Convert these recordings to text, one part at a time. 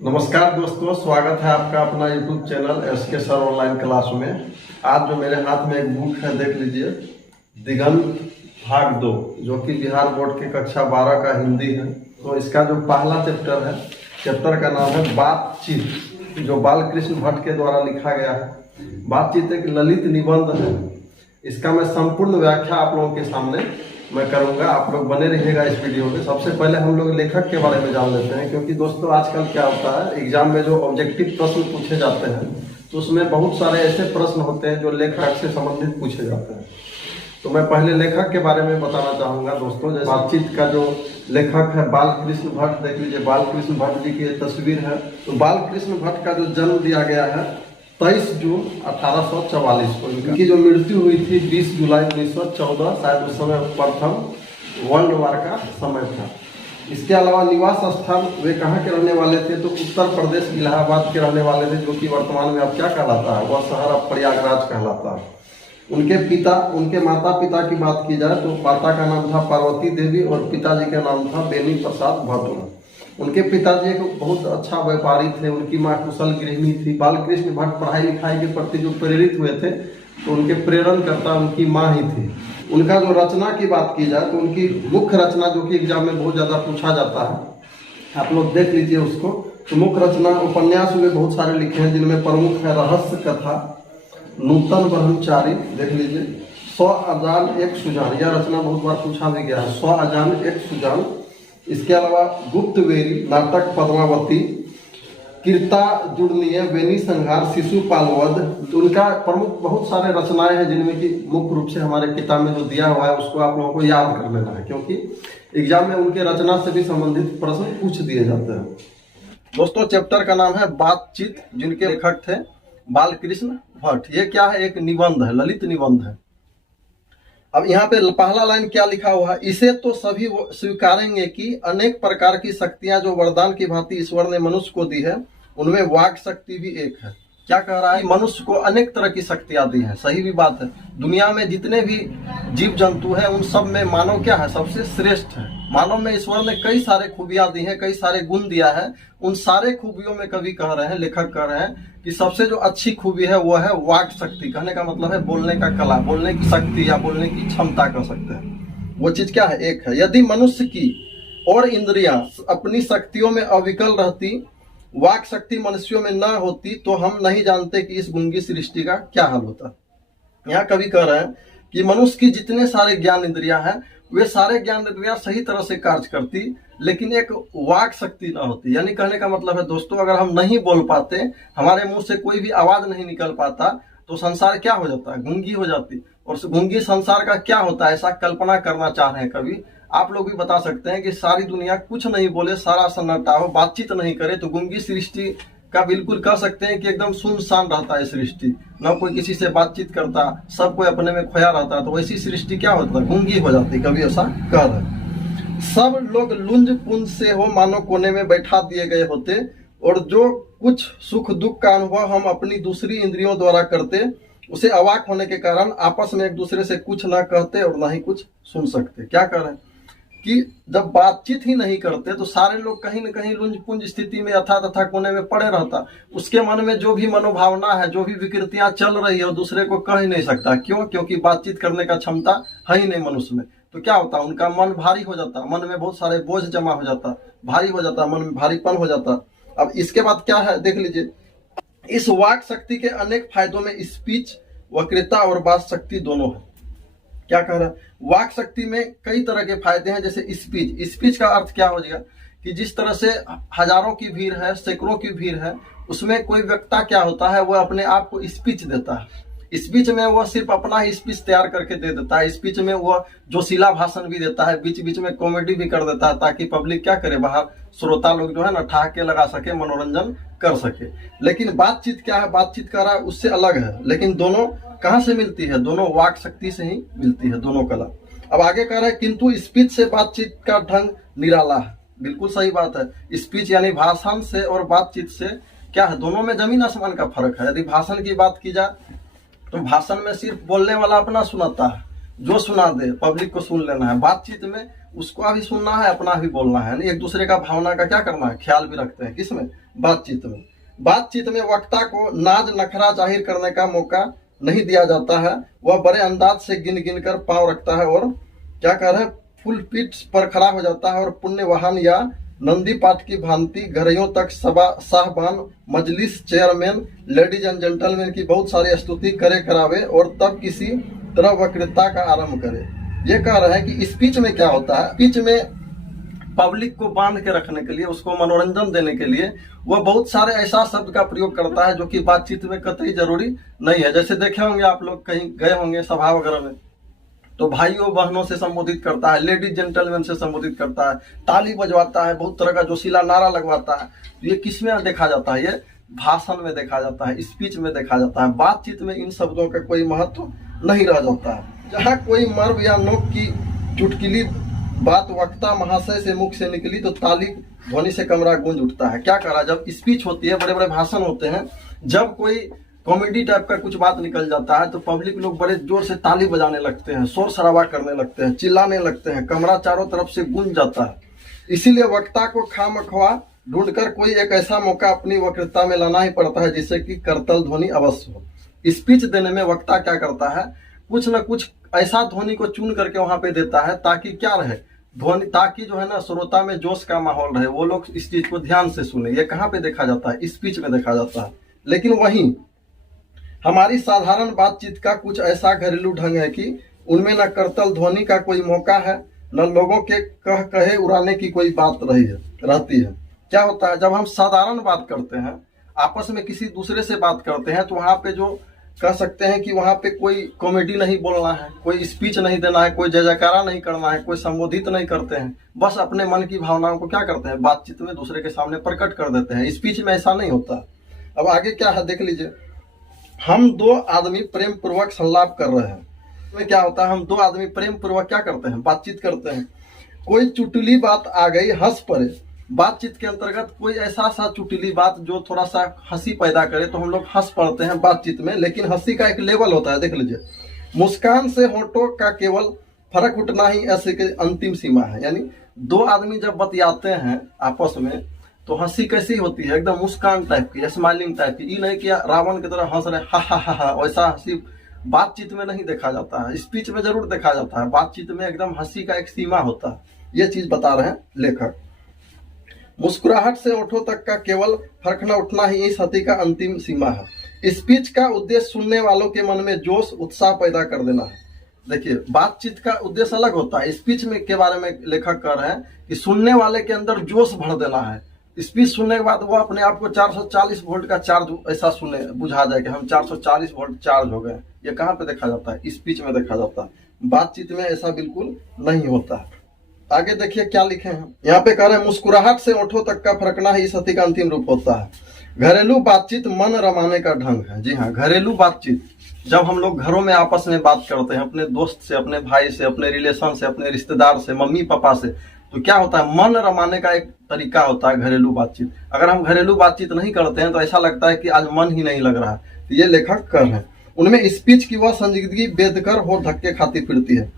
नमस्कार दोस्तों, स्वागत है आपका अपना YouTube channel SK sir online class में। आज जो मेरे हाथ में एक बुक है, देख लीजिए, दिगंत भाग 2, जो कि बिहार बोर्ड की कक्षा 12 का हिंदी है। तो इसका जो पहला चैप्टर है, चैप्टर का नाम है बातचीत, जो बालकृष्ण भट्ट के द्वारा लिखा गया है। बातचीत एक ललित निबंध है। इसका मैं संपूर्ण व्याख्या आप लोगों के सामने मैं करूंगा, आप लोग बने रहिएगा इस वीडियो में। सबसे पहले हम लोग लेखक के बारे में जान लेते हैं, क्योंकि दोस्तों आजकल क्या होता है, एग्जाम में जो ऑब्जेक्टिव प्रश्न पूछे जाते हैं तो उसमें बहुत सारे ऐसे प्रश्न होते हैं जो लेखक से संबंधित पूछे जाते हैं। तो मैं पहले लेखक के बारे में बताना चाहूंगा दोस्तों। जैसे बातचीत का जो लेखक है बालकृष्ण भट्ट, देख लीजिए बालकृष्ण भट्ट जी की तस्वीर है। तो बालकृष्ण भट्ट का जो जन्म दिया गया है 23 जून 1844 को। इनकी जो मृत्यु हुई थी 20 जुलाई 1914, शायद उस समय प्रथम वर्ल्ड वार का समय था। इसके अलावा निवास स्थान वे कहाँ के रहने वाले थे, तो उत्तर प्रदेश इलाहाबाद के रहने वाले थे, जो कि वर्तमान में अब क्या कहलाता है, वह शहर अब प्रयागराज कहलाता है। उनके माता पिता की बात की जाए तो माता का नाम था पार्वती देवी और पिताजी का नाम था बेनी प्रसाद भट्ट। उनके पिताजी एक बहुत अच्छा व्यापारी थे, उनकी माँ कुशल गृहिणी थी। बालकृष्ण भट्ट पढ़ाई लिखाई के प्रति जो प्रेरित हुए थे तो उनके प्रेरणकर्ता उनकी माँ ही थी। उनका जो रचना की बात की जाए तो उनकी मुख्य रचना, जो कि एग्जाम में बहुत ज़्यादा पूछा जाता है, आप लोग देख लीजिए उसको। तो मुख्य रचना उपन्यास में बहुत सारे लिखे हैं, जिनमें प्रमुख है रहस्य कथा, नूतन ब्रह्मचारी, देख लीजिए, 100 अजान एक सुजान, यह रचना बहुत बार पूछा भी गया है, 100 अजान एक सुजान। इसके अलावा गुप्तवेरी, नाटक पद्मावती, कीर्ता जुड़नीय, बेनी संहार, शिशुपाल वध। तो उनका प्रमुख बहुत सारे रचनाएं हैं, जिनमें कि मुख्य रूप से हमारे किताब में जो दिया हुआ है उसको आप लोगों को याद कर लेना है, क्योंकि एग्जाम में उनके रचना से भी संबंधित प्रश्न पूछ दिए जाते हैं। दोस्तों चैप्टर का नाम है बातचीत, जिनके लेखक थे बालकृष्ण भट्ट। ये क्या है, एक निबंध है, ललित निबंध है। अब यहाँ पे पहला लाइन क्या लिखा हुआ है, इसे तो सभी स्वीकारेंगे कि अनेक प्रकार की शक्तियां जो वरदान की भांति ईश्वर ने मनुष्य को दी है, उनमें वाक शक्ति भी एक है। क्या कह रहा है, मनुष्य को अनेक तरह की शक्तियां दी हैं, सही भी बात है। दुनिया में जितने भी जीव जंतु हैं उन सब में मानव क्या है, सबसे श्रेष्ठ है। मानव में ईश्वर ने कई सारे खूबियां दी हैं, कई सारे गुण दिया है। उन सारे खूबियों में कवि कह रहे हैं, लेखक कह रहे हैं कि सबसे जो अच्छी खूबी है वो है वाक शक्ति। कहने का मतलब है बोलने का कला, बोलने की शक्ति या बोलने की क्षमता कह सकते हैं। वो चीज क्या है, एक है। यदि मनुष्य की और इंद्रियां अपनी शक्तियों में अविकल रहती, वाक शक्ति मनुष्यों में न होती, तो हम नहीं जानते कि इस गूंगी सृष्टि का क्या हाल होता। यहाँ कवि कह रहे हैं कि मनुष्य की जितने सारे ज्ञान इंद्रियां हैं, वे सारे ज्ञान इंद्रियां सही तरह से कार्य करती, लेकिन एक वाक शक्ति ना होती। यानी कहने का मतलब है दोस्तों, अगर हम नहीं बोल पाते, हमारे मुंह से कोई भी आवाज नहीं निकल पाता, तो संसार क्या हो जाता है, गूंगी हो जाती। और गूंगी संसार का क्या होता है, ऐसा कल्पना करना चाह रहे हैं कवि। आप लोग भी बता सकते हैं कि सारी दुनिया कुछ नहीं बोले, सारा सन्नाटा हो, बातचीत नहीं करे, तो गूंगी सृष्टि का बिल्कुल कह सकते हैं कि एकदम सुनसान रहता है सृष्टि। न कोई किसी से बातचीत करता, सब कोई अपने में खोया रहता, तो वैसी सृष्टि क्या होता है, गूंगी हो जाती। कभी ऐसा कह रहे, सब लोग लुंज पुंज से हो मानो कोने में बैठा दिए गए होते, और जो कुछ सुख दुख का अनुभव हम अपनी दूसरी इंद्रियों द्वारा करते, उसे अवाक होने के कारण आपस में एक दूसरे से कुछ ना कहते और ना ही कुछ सुन सकते। क्या कर रहे हैं कि जब बातचीत ही नहीं करते तो सारे लोग कहीं न कहीं लुंज पुंज स्थिति में यथा तथा कोने में पड़े रहता। उसके मन में जो भी मनोभावना है, जो भी विकृतियां चल रही है, वो दूसरे को कह ही नहीं सकता। क्यों? क्योंकि बातचीत करने का क्षमता है ही नहीं मनुष्य में। तो क्या होता, उनका मन भारी हो जाता, मन में बहुत सारे बोझ जमा हो जाता, भारी हो जाता, मन में भारीपन हो जाता। अब इसके बाद क्या है, देख लीजिए, इस वाक शक्ति के अनेक फायदों में स्पीच, वक्तृता और बात शक्ति दोनों है। क्या कह रहा है, वाक शक्ति में कई तरह के फायदे हैं। जैसे स्पीच, स्पीच का अर्थ क्या हो जाएगा कि जिस तरह से हजारों की भीड़ है, सैकड़ों की भीड़ है, उसमें कोई वक्ता क्या होता है, वह अपने आप को स्पीच देता है। स्पीच में वह सिर्फ अपना ही स्पीच तैयार करके दे देता है। स्पीच में वह जोशीला भाषण भी देता है, बीच बीच में कॉमेडी भी कर देता है, ताकि पब्लिक क्या करे, बाहर श्रोता लोग जो है ना ठहाके लगा सके, मनोरंजन कर सके। लेकिन बातचीत क्या है, बातचीत कर रहा है उससे अलग है। लेकिन दोनों कहाँ से मिलती है, दोनों वाक शक्ति से ही मिलती है, दोनों कला। अब आगे कह रहा है, किंतु स्पीच से बातचीत का ढंग निराला है। बिल्कुल सही बात है। स्पीच यानी भाषण से और बातचीत से क्या है, दोनों में जमीन आसमान का फर्क है। यदि भाषण की बात की जाए तो भाषण में सिर्फ बोलने वाला अपना सुनाता है, जो सुना दे पब्लिक को सुन लेना है। बातचीत में उसको भी सुनना है, अपना भी बोलना है, एक दूसरे का भावना का क्या करना है, ख्याल भी रखते हैं। किसमें, बातचीत में। बातचीत में वक्ता को नाज नखरा जाहिर करने का मौका नहीं दिया जाता है। वह बड़े अंदाज से गिन गिन कर पांव रखता है और क्या कर रहा है, फुल पीठ पर खड़ा हो जाता है और पुण्य वाहन या नंदी पाठ की भांति घरों तक सभा साहबान, मजलिस चेयरमैन, लेडीज एंड जेंटलमैन की बहुत सारी स्तुति करे करावे और तब किसी तरह वक्तृता का आरंभ करे। ये कह रहे हैं कि स्पीच में क्या होता है, स्पीच में पब्लिक को बांध के रखने के लिए, उसको मनोरंजन देने के लिए वह बहुत सारे ऐसा शब्द का प्रयोग करता है जो कि बातचीत में कतई जरूरी नहीं है। जैसे देखे होंगे आप लोग, कहीं गए होंगे सभा वगैरह में, तो भाइयों बहनों से संबोधित करता है, लेडीज जेंटलमैन से संबोधित करता है, ताली बजवाता है, बहुत तरह का जोशीला नारा लगवाता है। तो ये किस में देखा जाता है? ये भाषण में देखा जाता है, स्पीच में देखा जाता है। बातचीत में इन शब्दों का कोई महत्व नहीं रह जाता है। जहाँ कोई मर्म या नोक की चुटकिली बात वक्ता महाशय से मुख से निकली तो ताली ध्वनि से कमरा गूंज उठता है। क्या करा, जब स्पीच होती है, बड़े बड़े भाषण होते हैं, जब कोई कॉमेडी टाइप का कुछ बात निकल जाता है तो पब्लिक लोग बड़े जोर से ताली बजाने लगते हैं, शोर शराबा करने लगते हैं, चिल्लाने लगते हैं, कमरा चारों तरफ से गूंज जाता है। इसीलिए वक्ता को खामख्वा ढूंढकर कोई एक ऐसा मौका अपनी वक्तृता में लाना ही पड़ता है जिससे कि करतल ध्वनि अवश्य हो। स्पीच देने में वक्ता क्या करता है, कुछ न कुछ ऐसा ध्वनि को चुन करके वहां पे देता है ताकि क्या रहे, ध्वनि, ताकि जो है ना श्रोता में जोश का माहौल रहे, वो लोग इस चीज को ध्यान से सुने। ये कहाँ पे देखा जाता है? स्पीच में देखा जाता है। लेकिन वहीं हमारी साधारण बातचीत का कुछ ऐसा घरेलू ढंग है कि उनमें न करतल ध्वनि का कोई मौका है, न लोगों के कह कहे उड़ाने की कोई बात रहती है। क्या होता है, जब हम साधारण बात करते हैं, आपस में किसी दूसरे से बात करते हैं, तो वहां पे जो कह सकते हैं कि वहां पे कोई कॉमेडी नहीं बोलना है, कोई स्पीच नहीं देना है, कोई जय जयकारा नहीं करना है, कोई संबोधित नहीं करते हैं, बस अपने मन की भावनाओं को क्या करते हैं, बातचीत में दूसरे के सामने प्रकट कर देते हैं। स्पीच में ऐसा नहीं होता। अब आगे क्या है देख लीजिए। हम दो आदमी प्रेम पूर्वक संलाप कर रहे हैं, में क्या होता है, हम दो आदमी प्रेम पूर्वक क्या करते हैं, बातचीत करते हैं। कोई चुटली बात आ गई, हंस पड़े। बातचीत के अंतर्गत कोई ऐसा सा चुटली बात जो थोड़ा सा हंसी पैदा करे तो हम लोग हंस पड़ते हैं बातचीत में। लेकिन हंसी का एक लेवल होता है, देख लीजिए। मुस्कान से होठों का केवल फर्क उठना ही ऐसे की अंतिम सीमा है। यानी दो आदमी जब बतियाते हैं आपस में तो हंसी कैसी होती है, एकदम मुस्कान टाइप की, स्माइलिंग टाइप की। ये नहीं कि रावण की तरह हंस रहे हा हा हा हा, वैसा हंसी बातचीत में नहीं देखा जाता है। स्पीच में जरूर देखा जाता है, बातचीत में एकदम हंसी का एक सीमा होता है। ये चीज बता रहे हैं लेखक। मुस्कुराहट से ओठों तक का केवल फर्क न उठना ही इस हंसी का अंतिम सीमा है। स्पीच का उद्देश्य सुनने वालों के मन में जोश उत्साह पैदा कर देना है। देखिए, बातचीत का उद्देश्य अलग होता है। स्पीच में के बारे में लेखक कह रहे हैं कि सुनने वाले के अंदर जोश भर देना है। स्पीच सुनने के बाद वो अपने आप को 440 वोल्ट का चार्ज ऐसा सुने, बुझा जाए कि हम 440 वोल्ट चार्ज हो गए। ये कहाँ पे देखा जाता है? स्पीच में देखा जाता है। बातचीत में ऐसा बिल्कुल नहीं होता है। आगे देखिए क्या लिखे हैं यहाँ पे। कह रहे हैं मुस्कुराहट से ओठों तक का फरकना ही इस हंसी का अंतिम रूप होता है। घरेलू बातचीत मन रमाने का ढंग है। जी हाँ, घरेलू बातचीत जब हम लोग घरों में आपस में बात करते हैं, अपने दोस्त से, अपने भाई से, अपने रिलेशन से, अपने रिश्तेदार से, मम्मी पापा से, तो क्या होता है, मन रमाने का एक तरीका होता है घरेलू बातचीत। अगर हम घरेलू बातचीत नहीं करते हैं तो ऐसा लगता है कि आज मन ही नहीं लग रहा है। तो ये लेखक कर रहे हैं। उनमें स्पीच की वह संजीदगी बेदकर हो धक्के खाती फिरती है।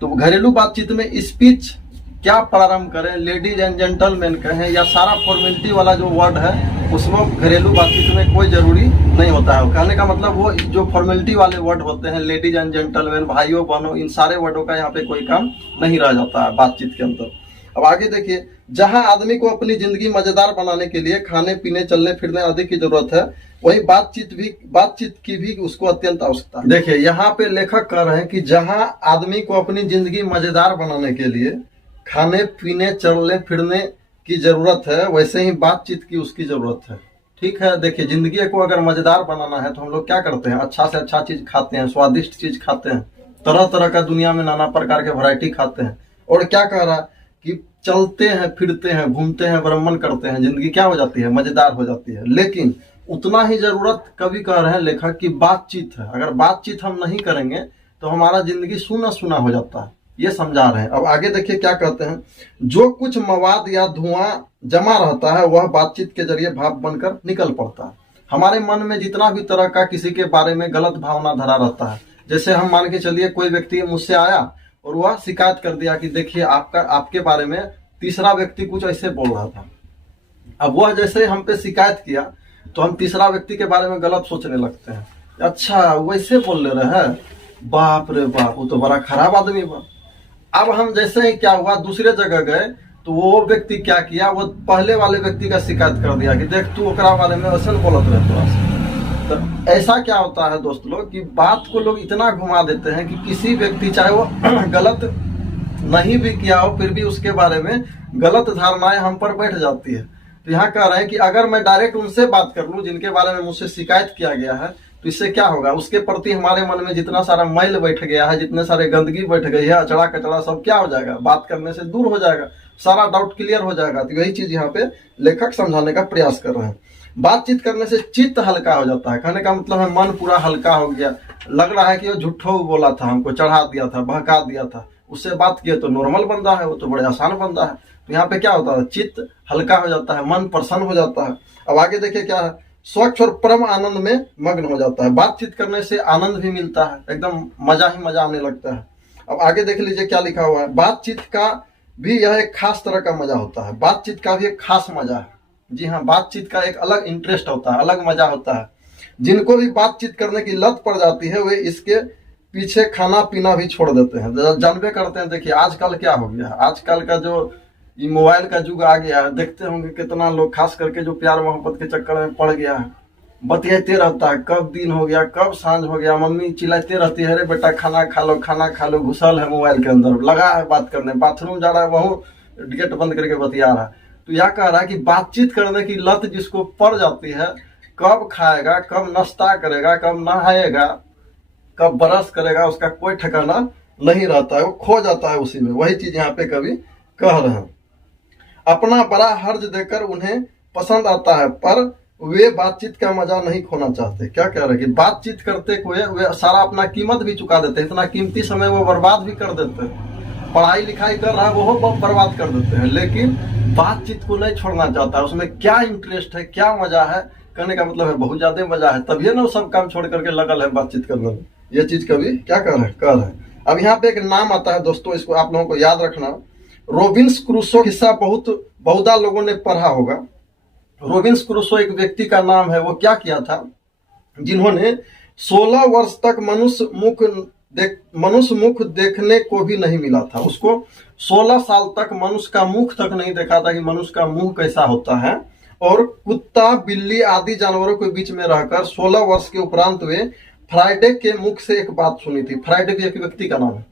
तो घरेलू बातचीत में स्पीच क्या प्रारंभ करें, लेडीज एंड जेंटलमैन कहें या सारा फॉर्मेलिटी वाला जो वर्ड है उसमें घरेलू बातचीत में कोई जरूरी नहीं होता है। कहने का मतलब वो जो फॉर्मेलिटी वाले वर्ड होते हैं, लेडीज एंड जेंटलमैन, भाइयों बहनों, इन सारे वर्डों का यहाँ पे कोई काम नहीं रह जाता है बातचीत के अंदर। अब आगे देखिए, जहां आदमी को अपनी जिंदगी मजेदार बनाने के लिए खाने पीने चलने फिरने आदि की जरूरत है, वही बातचीत की भी उसको अत्यंत आवश्यकता है। देखिए, यहाँ पे लेखक कह रहे हैं कि जहां आदमी को अपनी जिंदगी मजेदार बनाने के लिए खाने पीने चलने फिरने की जरूरत है, वैसे ही बातचीत की उसकी जरूरत है। ठीक है, देखिए, जिंदगी को अगर मजेदार बनाना है तो हम लोग क्या करते हैं, अच्छा से अच्छा चीज खाते हैं, स्वादिष्ट चीज खाते हैं, तरह तरह का दुनिया में नाना प्रकार के वैरायटी खाते हैं। और क्या कह रहा है कि चलते हैं, फिरते हैं, घूमते हैं, भ्रमण करते हैं, जिंदगी क्या हो जाती है, मजेदार हो जाती है। लेकिन उतना ही जरूरत कवि कह रहे हैं लेखक की बातचीत है। अगर बातचीत हम नहीं करेंगे तो हमारा जिंदगी सूना सूना हो जाता है, ये समझा रहे हैं। अब आगे देखिए क्या कहते हैं। जो कुछ मवाद या धुआं जमा रहता है वह बातचीत के जरिए भाप बनकर निकल पड़ता है। हमारे मन में जितना भी तरह का किसी के बारे में गलत भावना धरा रहता है, जैसे हम मान के चलिए कोई व्यक्ति मुझसे आया और वह शिकायत कर दिया कि देखिए आपके बारे में तीसरा व्यक्ति कुछ ऐसे बोल रहा था, अब वह जैसे हम पे शिकायत किया तो हम तीसरा व्यक्ति के बारे में गलत सोचने लगते हैं। अच्छा वैसे बोल रहे हैं, बाप रे बाप, वो तो बड़ा खराब आदमी बा। अब हम जैसे ही क्या हुआ दूसरे जगह गए तो वो व्यक्ति क्या किया, वो पहले वाले व्यक्ति का शिकायत कर दिया कि देख तू ओकरा बारे में असल बोलत रहे थोड़ा सा। तो ऐसा क्या होता है दोस्त लोग कि बात को लोग इतना घुमा देते हैं कि किसी व्यक्ति चाहे वो गलत नहीं भी किया हो फिर भी उसके बारे में गलत धारणाएं हम पर बैठ जाती है। तो यहाँ कह रहे हैं कि अगर मैं डायरेक्ट उनसे बात कर लूं जिनके बारे में मुझसे शिकायत किया गया है तो इससे क्या होगा, उसके प्रति हमारे मन में जितना सारा मैल बैठ गया है, जितने सारे गंदगी बैठ गई है, अचड़ा कचड़ा सब क्या हो जाएगा, बात करने से दूर हो जाएगा, सारा डाउट क्लियर हो जाएगा। तो यही चीज यहाँ पे लेखक समझाने का प्रयास कर रहे हैं। बातचीत करने से चित्त हल्का हो जाता है, कहने का मतलब है मन पूरा हल्का हो गया, लग रहा है कि वो झूठो बोला था, हमको चढ़ा दिया था, बहका दिया था, उससे बात किए तो नॉर्मल बंदा है, वो तो बड़े आसान बंदा है। तो यहाँ पे क्या होता है, चित्त हल्का हो जाता है, मन प्रसन्न हो जाता है। अब आगे देखिए क्या है, स्वच्छ और परम आनंद में मग्न हो जाता है। बातचीत करने से आनंद भी मिलता है, एकदम मजा ही मजा आने लगता है। अब आगे देख लीजिए क्या लिखा हुआ है, बातचीत का भी यह एक खास तरह का मजा होता है। बातचीत का भी एक खास मजा है। जी हाँ, बातचीत का एक अलग इंटरेस्ट होता है, अलग मजा होता है। जिनको भी बातचीत करने की लत पड़ जाती है वे इसके पीछे खाना पीना भी छोड़ देते हैं। जानबे करते हैं, देखिए आजकल क्या हो गया, आजकल का जो ये मोबाइल का युग आ गया है, देखते होंगे कितना लोग खास करके जो प्यार मोहब्बत के चक्कर में पड़ गया है, बतियाते रहता है, कब दिन हो गया कब सांझ हो गया, मम्मी चिल्लाते रहती है, अरे बेटा खाना खा लो खाना खा लो, घुसल है मोबाइल के अंदर, लगा है बात करने, बाथरूम जा रहा है वहू गेट बंद करके बतिया रहा है। तो यह कह रहा है कि बातचीत करने की लत जिसको पड़ जाती है, कब खाएगा, कब नाश्ता करेगा, कब नहाएगा, कब ब्रश करेगा, उसका कोई ठिकाना नहीं रहता है, वो खो जाता है उसी में। वही चीज यहाँ पे कवि कह रहे हैं। अपना बड़ा हर्ज देकर उन्हें पसंद आता है पर वे बातचीत का मजा नहीं खोना चाहते। क्या कह रहे हैं कि बातचीत करते हुए वे सारा अपना कीमत भी चुका देते हैं, इतना कीमती समय वो बर्बाद भी कर देते हैं, पढ़ाई लिखाई कर रहा है वो बर्बाद कर देते हैं, लेकिन बातचीत को नहीं छोड़ना चाहता है। उसमें क्या इंटरेस्ट है, क्या मजा है, कहने का मतलब है बहुत ज्यादा मजा है, तभी ना सब काम छोड़ करके लगल है बातचीत करने में। ये चीज कभी क्या कर रहे हैं। अब यहाँ पे एक नाम आता है दोस्तों, इसको आप लोगों को याद रखना, रोबिन्स क्रूसो। किस्सा बहुधा लोगों ने पढ़ा होगा। रोबिन्स क्रूसो एक व्यक्ति का नाम है। वो क्या किया था, जिन्होंने 16 वर्ष तक मनुष्य मुख देखने को भी नहीं मिला था। उसको 16 साल तक मनुष्य का मुख तक नहीं देखा था कि मनुष्य का मुंह कैसा होता है। और कुत्ता बिल्ली आदि जानवरों के बीच में रहकर 16 वर्ष के उपरांत वे फ्राइडे के मुख से एक बात सुनी थी। फ्राइडे भी एक व्यक्ति का नाम है।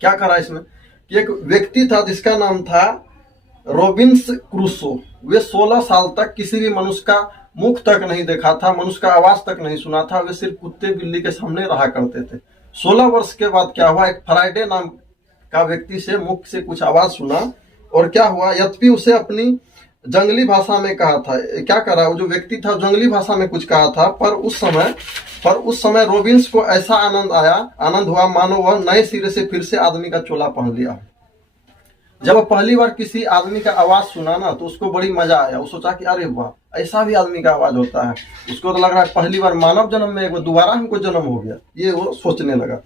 क्या करा इसमें कि एक व्यक्ति था जिसका नाम था रोबिन्स क्रूसो। वे 16 साल तक किसी भी मनुष्य का मुख तक नहीं देखा था, मनुष्य का आवाज तक नहीं सुना था, वे सिर्फ कुत्ते बिल्ली के सामने रहा करते थे। 16 वर्ष के बाद क्या हुआ, एक फ्राइडे नाम का व्यक्ति से मुख से कुछ आवाज सुना, और क्या हुआ, यद्यपि उसे अपनी जंगली भाषा में कहा था। क्या करा, वो जो व्यक्ति था जंगली भाषा में कुछ कहा था, पर उस समय रोबिन्स को ऐसा आनंद हुआ मानो वह नए सिरे से फिर से आदमी का चोला पहन लिया। जब पहली बार किसी आदमी का आवाज सुना ना तो उसको बड़ी मजा आया। वो सोचा कि अरे वाह, ऐसा भी आदमी का आवाज होता है। उसको तो लग रहा है पहली बार मानव जन्म में एक दोबारा हमको जन्म हो गया, ये वो सोचने लगा।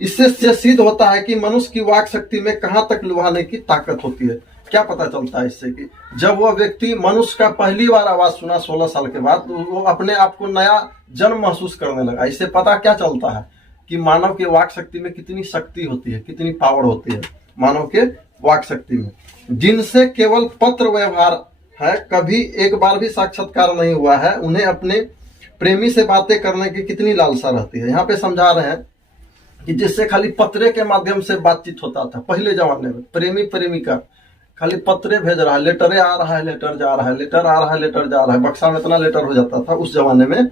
इससे सिद्ध होता है कि मनुष्य की वाक शक्ति में कहाँ तक लुभाने की ताकत होती है। क्या पता चलता है इससे कि जब वह व्यक्ति मनुष्य का पहली बार आवाज सुना 16 साल के बाद, तो वो अपने आप को नया जन्म महसूस करने लगा। इससे पता क्या चलता है कि मानव के वाक शक्ति में कितनी शक्ति होती है, कितनी पावर होती है मानव के वाक शक्ति में। जिनसे केवल पत्र व्यवहार है, कभी एक बार भी साक्षात्कार नहीं हुआ है, उन्हें अपने प्रेमी से बातें करने की कितनी लालसा रहती है। यहाँ पे समझा रहे हैं कि जिससे खाली पत्रे के माध्यम से बातचीत होता था पहले जमाने में, प्रेमी प्रेमिका खाली पत्रे भेज रहा है, लेटरे आ रहा है, लेटर जा रहा है, लेटर आ रहा है, लेटर जा रहा है, बक्सा में इतना लेटर हो जाता था उस जमाने में।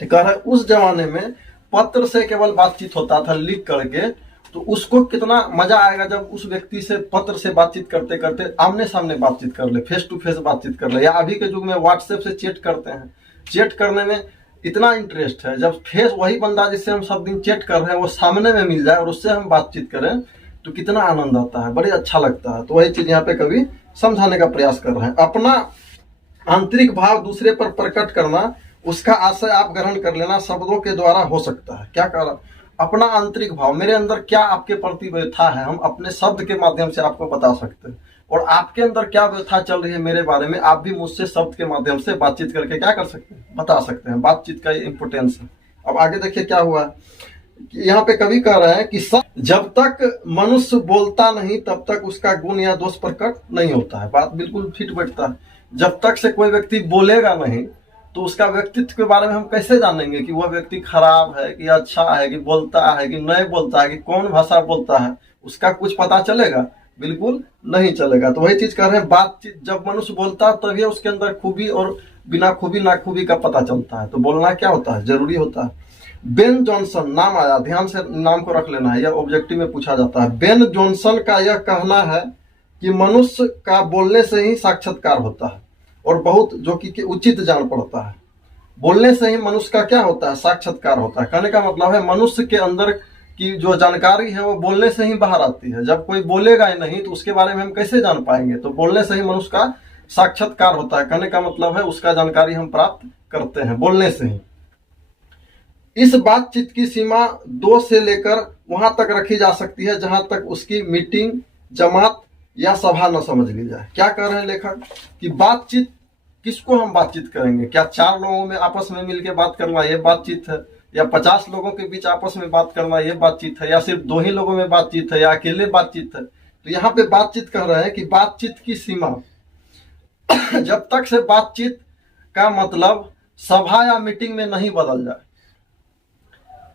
कह रहा है उस जमाने में पत्र से केवल बातचीत होता था लिख करके, तो उसको कितना मजा आएगा जब उस व्यक्ति से पत्र से बातचीत करते करते आमने सामने बातचीत कर ले, फेस टू फेस बातचीत कर ले। या अभी के युग में व्हाट्सएप से चैट करते हैं, चैट करने में इतना इंटरेस्ट है, जब फेस वही बंदा जिससे हम सब दिन चैट कर रहे हैं वो सामने में मिल जाए और उससे हम बातचीत करें तो कितना आनंद आता है, बड़े अच्छा लगता है। तो वही चीज यहाँ पे कवि समझाने का प्रयास कर रहे हैं। अपना आंतरिक भाव दूसरे पर प्रकट करना, उसका आशय आप ग्रहण कर लेना शब्दों के द्वारा हो सकता है। क्या कह रहा, अपना आंतरिक भाव, मेरे अंदर क्या आपके प्रति व्यथा है, हम अपने शब्द के माध्यम से आपको बता सकते हैं। और आपके अंदर क्या व्यथा चल रही है मेरे बारे में, आप भी मुझसे शब्द के माध्यम से बातचीत करके क्या कर सकते हैं, बता सकते हैं। बातचीत का ये इंपोर्टेंस है। अब आगे देखिए क्या हुआ, यहाँ पे कवि कह रहे हैं कि जब तक मनुष्य बोलता नहीं तब तक उसका गुण या दोष प्रकट नहीं होता है। बात बिल्कुल फिट बैठता है। जब तक से कोई व्यक्ति बोलेगा नहीं तो उसका व्यक्तित्व के बारे में हम कैसे जानेंगे कि वह व्यक्ति खराब है कि अच्छा है, कि बोलता है कि नहीं बोलता है, कि कौन भाषा बोलता है, उसका कुछ पता चलेगा? बिल्कुल नहीं चलेगा। तो वही चीज कर रहे हैं, बातचीत जब मनुष्य बोलता है तभी उसके अंदर खूबी और बिना खूबी नाखूबी का पता चलता है। तो बोलना क्या होता है, जरूरी होता है। बेन जॉनसन नाम आया, ध्यान से नाम को रख लेना है, यह ऑब्जेक्टिव में पूछा जाता है। बेन जॉनसन का यह कहना है कि मनुष्य का बोलने से ही साक्षात्कार होता है, और बहुत जो कि उचित जान पड़ता है। बोलने से ही मनुष्य का क्या होता है, साक्षात्कार होता है। कहने का मतलब है मनुष्य के अंदर की जो जानकारी है वो बोलने से ही बाहर आती है। जब कोई बोलेगा ही नहीं तो उसके बारे में हम कैसे जान पाएंगे? तो बोलने से ही मनुष्य का साक्षात्कार होता है। कहने का मतलब है उसका जानकारी हम प्राप्त करते हैं बोलने से ही। इस बातचीत की सीमा 2 से लेकर वहां तक रखी जा सकती है जहां तक उसकी मीटिंग, जमात या सभा न समझ ली जाए। क्या कह रहे हैं लेखक कि बातचीत किसको हम बातचीत करेंगे? क्या 4 लोगों में आपस में मिलकर बात करना ये बातचीत है, या 50 लोगों के बीच आपस में बात करना ये बातचीत है, या सिर्फ 2 ही लोगों में बातचीत है, या अकेले बातचीत है? तो यहाँ पे बातचीत कह रहे हैं कि बातचीत की सीमा जब तक से बातचीत का मतलब सभा या मीटिंग में नहीं बदल जाए,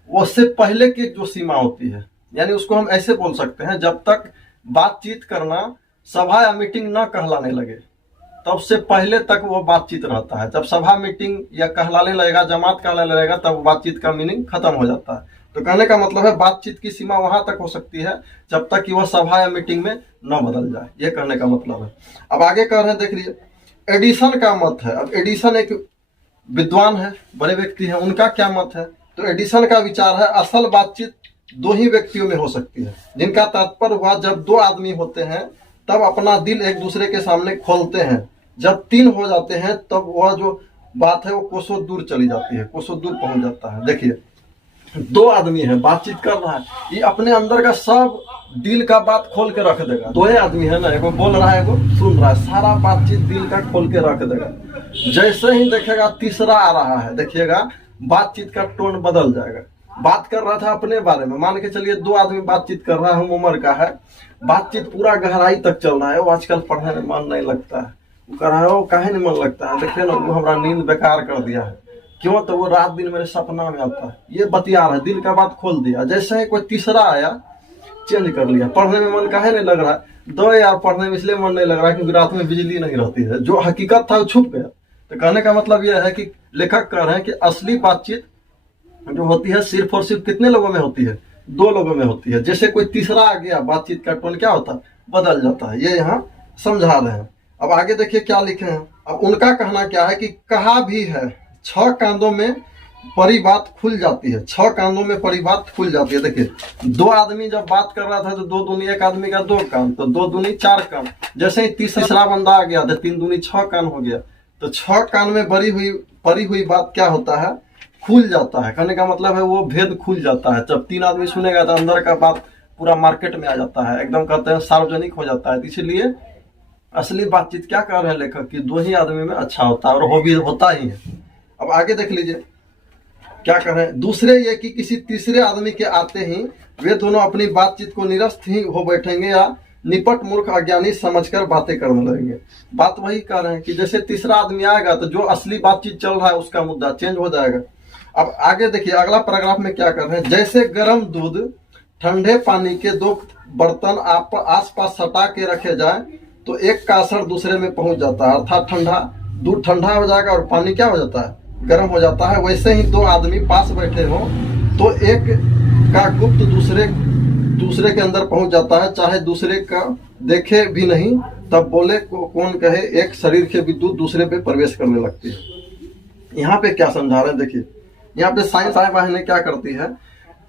उससे पहले की जो सीमा होती है, यानी उसको हम ऐसे बोल सकते हैं, जब तक बातचीत करना सभा या मीटिंग न कहलाने लगे तब से पहले तक वो बातचीत रहता है। जब सभा मीटिंग या कहलाने लगेगा, जमात कहलाने लगेगा, तब बातचीत का मीनिंग खत्म हो जाता है। तो कहने का मतलब है बातचीत की सीमा वहां तक हो सकती है जब तक कि वह सभा या मीटिंग में न बदल जाए, ये कहने का मतलब है। अब आगे कह रहे हैं, देख लीजिए, एडिसन का मत है। अब एडिसन एक विद्वान है, बड़े व्यक्ति है, उनका क्या मत है? तो एडिसन का विचार है असल बातचीत 2 ही व्यक्तियों में हो सकती है, जिनका तात्पर्य हुआ जब 2 आदमी होते हैं तब अपना दिल एक दूसरे के सामने खोलते हैं। जब 3 हो जाते हैं तब वह जो बात है वो कोसों दूर चली जाती है, कोसों दूर पहुंच जाता है। देखिए 2 आदमी है, बातचीत कर रहा है, ये अपने अंदर का सब दिल का बात खोल के रख देगा। 2 आदमी है ना, एगो बोल रहा है एगो सुन रहा है, सारा बातचीत दिल का खोल के रख देगा। जैसे ही देखेगा तीसरा आ रहा है, देखिएगा बातचीत का टोन बदल जाएगा। बात कर रहा था अपने बारे में, मान के चलिए 2 आदमी बातचीत कर रहा है, हम उम्र का है, बातचीत पूरा गहराई तक चल रहा है। वो आजकल पढ़ने में मन नहीं लगता है, वो कह रहा है वो काहे नहीं मन लगता है, देखिए ना वो हमारा नींद बेकार कर दिया है। क्यों? तो वो रात दिन मेरे सपना में आता है, ये बतिया रहा है, दिल का बात खोल दिया। जैसे ही कोई तीसरा आया, चेंज कर लिया। पढ़ने में मन काहे नहीं लग रहा है? 2 यार पढ़ने में इसलिए मन नहीं लग रहा है क्योंकि रात में बिजली नहीं रहती है, जो हकीकत था वो छुप गया। तो कहने का मतलब यह है कि लेखक कह रहे हैं कि असली बातचीत जो होती है सिर्फ और सिर्फ कितने लोगों में होती है? 2 लोगों में होती है। जैसे कोई तीसरा आ गया, बातचीत का टोन क्या होता है? बदल जाता है। ये यहाँ समझा रहे हैं। अब आगे देखिए क्या लिखे हैं। अब उनका कहना क्या है कि कहा भी है 6 कांदों में परी बात खुल जाती है। 6 कांदों में परी बात खुल जाती है। देखिए 2 आदमी जब बात कर रहा था तो 2 दूनी 1 आदमी का 2 कान, तो 2 दूनी 4 कान। जैसे ही तीसरा बंदा आ गया तो 3 दूनी 6 कान हो गया। तो 6 कान में परी हुई बात क्या होता है? खुल जाता है। कहने का मतलब है वो भेद खुल जाता है। जब 3 आदमी सुनेगा तो अंदर का बात पूरा मार्केट में आ जाता है, एकदम कहते हैं सार्वजनिक हो जाता है। इसीलिए असली बातचीत क्या कह रहे हैं लेखक कि 2 ही आदमी में अच्छा होता है, और वो भी होता ही है। अब आगे देख लीजिए क्या कह रहे हैं। दूसरे ये कि किसी तीसरे आदमी के आते ही वे दोनों अपनी बातचीत को निरस्त ही हो बैठेंगे या निपट मूर्ख अज्ञानी समझकर बातें करने लगेंगे। बात वही कह रहे हैं कि जैसे तीसरा आदमी आएगा तो जो असली बातचीत चल रहा है उसका मुद्दा चेंज हो जाएगा। अब आगे देखिए अगला पैराग्राफ में क्या कर रहे हैं। जैसे गर्म दूध ठंडे पानी के 2 बर्तन आस पास सटा के रखे जाए तो एक का असर दूसरे में पहुंच जाता है, अर्थात दूध ठंडा हो जाएगा और पानी क्या हो जाता है? गर्म हो जाता है। वैसे ही 2 आदमी पास बैठे हो तो एक का गुप्त दूसरे के अंदर पहुंच जाता है, चाहे दूसरे का देखे भी नहीं, तब बोले कौन कहे, एक शरीर के विद्युत दूसरे पे प्रवेश करने लगती है। यहाँ पे क्या समझा रहे हैं देखिए। यहाँ पे साइंस आए बहने क्या करती है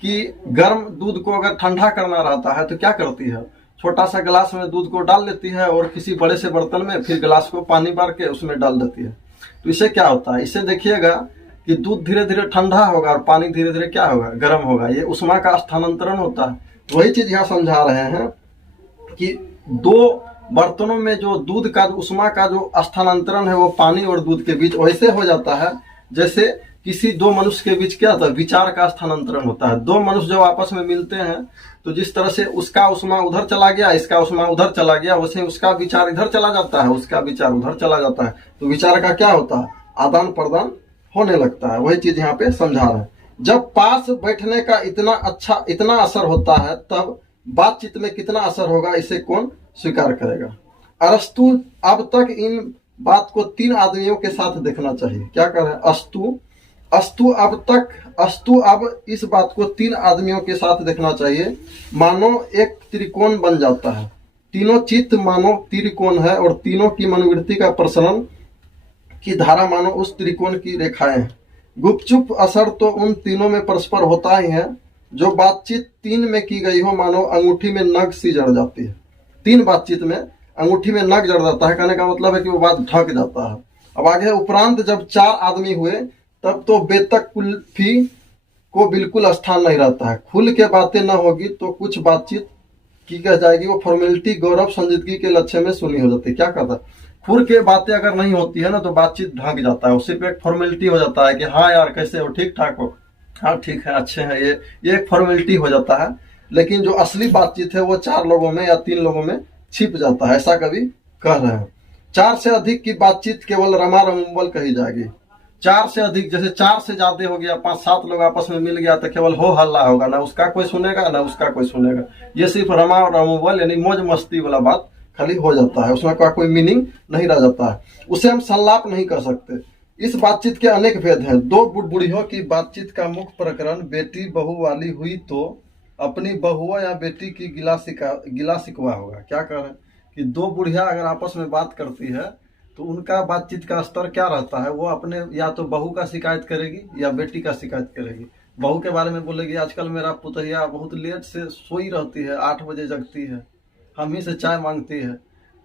कि गर्म दूध को अगर ठंडा करना रहता है तो क्या करती है, छोटा सा गिलास में दूध को डाल लेती है और किसी बड़े से बर्तन में फिर गिलास को पानी भर के उसमें डाल देती है। तो इससे क्या होता है, इससे देखिएगा कि दूध धीरे धीरे ठंडा होगा और पानी धीरे धीरे क्या होगा, गर्म होगा। ये उष्मा का स्थानांतरण होता है। वही चीज यहाँ समझा रहे हैं कि 2 बर्तनों में जो दूध का उष्मा का जो स्थानांतरण है वो पानी और दूध के बीच वैसे हो जाता है जैसे किसी दो मनुष्य के बीच क्या होता है, विचार का स्थानांतरण होता है। दो मनुष्य जब आपस में मिलते हैं तो जिस तरह से उसका उष्मा उधर चला गया, इसका उष्मा उधर चला गया, वैसे उसका विचार इधर चला जाता है, उसका विचार उधर चला जाता है, तो विचार का क्या होता है, आदान प्रदान होने लगता है। वही चीज यहाँ पे समझा रहे हैं। जब पास बैठने का इतना असर होता है तब बातचीत में कितना असर होगा इसे कौन स्वीकार करेगा। अरस्तु अब तक इन बात को 3 आदमियों के साथ देखना चाहिए। क्या कर रहे हैं, अस्तु अब इस बात को 3 आदमियों के साथ देखना चाहिए। मानो एक त्रिकोण बन जाता है, तीनों चित्त मानो त्रिकोण है और तीनों की मनोवृत्ति का प्रसरण की धारा मानो उस त्रिकोण की रेखाएं। गुपचुप असर तो उन तीनों में परस्पर होता ही है। जो बातचीत 3 में की गई हो मानो अंगूठी में नग सी जड़ जाती है। 3 बातचीत में अंगूठी में नग जड़ जाता है, कहने का मतलब है कि वो बात ढक जाता है। अब आगे उपरांत जब 4 आदमी हुए तब तो बेतक कुल्फी को बिल्कुल स्थान नहीं रहता है। खुल के बातें न होगी तो कुछ बातचीत की कह जाएगी, वो फॉर्मेलिटी गौरव संजीदगी के लक्ष्य में सुनी हो जाती है। क्या करता है, खुल के बातें अगर नहीं होती है ना तो बातचीत ढक जाता है, सिर्फ एक फॉर्मेलिटी हो जाता है कि हाँ यार कैसे हो, ठीक ठाक हो, हाँ ठीक है, अच्छे हैं, ये एक फॉर्मेलिटी हो जाता है। लेकिन जो असली बातचीत है वो 4 लोगों में या 3 लोगों में छिप जाता है, ऐसा कभी कह रहे हैं। 4 से अधिक की बातचीत केवल रमा रमुम्बल कही जाएगी। 4 से अधिक, जैसे 4 से ज्यादा हो गया, 5-7 लोग आपस में मिल गया तो केवल हो हल्ला होगा, ना उसका कोई सुनेगा ना उसका कोई सुनेगा। ये सिर्फ रमा और रमुम्बल यानी मौज मस्ती वाला बात खाली हो जाता है, उसमें कोई मीनिंग नहीं रह जाता है। उसे हम संलाप नहीं कर सकते। इस बातचीत के अनेक भेद हैं। 2 बुढ़ियों की बातचीत का मुख्य प्रकरण बेटी बहू वाली हुई तो अपनी बहुआ या बेटी की गिला शिकवा होगा। क्या कह रहे हैं कि 2 बुढ़िया अगर आपस में बात करती है तो उनका बातचीत का स्तर क्या रहता है, वो अपने या तो बहू का शिकायत करेगी या बेटी का शिकायत करेगी। बहू के बारे में बोलेगी आजकल मेरा पुतहिया बहुत लेट से सोई रहती है, 8 बजे जगती है, हम ही से चाय मांगती है।